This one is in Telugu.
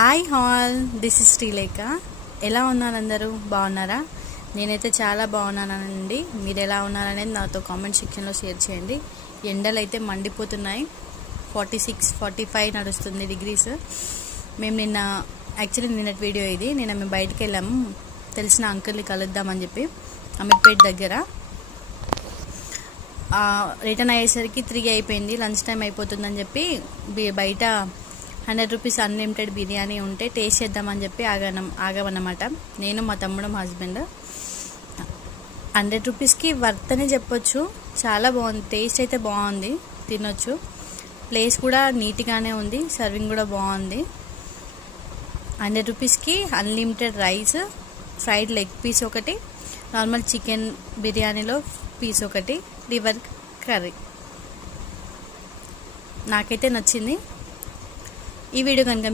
Hi hall, this is Srilekha. ఎలా ఉన్నారు అందరూ? బాగున్నారా? నేనైతే చాలా బాగున్నానండి. మీరు ఎలా ఉన్నారనేది నాతో కామెంట్ సెక్షన్లో షేర్ చేయండి. ఎండలు అయితే మండిపోతున్నాయి. 46-45 నడుస్తుంది డిగ్రీస్. మేము నిన్నటి వీడియో ఇది. మేము బయటికి వెళ్ళాము, తెలిసిన అంకుల్ని కలుద్దామని చెప్పి అమీర్పేట దగ్గర. రిటర్న్ అయ్యేసరికి 3 అయిపోయింది, లంచ్ టైం అయిపోతుందని చెప్పి బయట 100 రూపీస్ అన్లిమిటెడ్ బిర్యానీ ఉంటే టేస్ట్ చేద్దామని చెప్పి ఆగామన్నమాట. నేను, మా తమ్ముడు, మా హస్బెండ్. 100 రూపీస్కి వర్త్ అని చెప్పొచ్చు. చాలా బాగుంది, టేస్ట్ అయితే బాగుంది, తినొచ్చు. ప్లేస్ కూడా నీట్గానే ఉంది, సర్వింగ్ కూడా బాగుంది. 100 రూపీస్కి unlimited rice, fried leg piece ఒకటి, నార్మల్ చికెన్ బిర్యానీలో పీస్ ఒకటి, లివర్ కర్రీ. నాకైతే నచ్చింది. ఈ వీడియో కనుక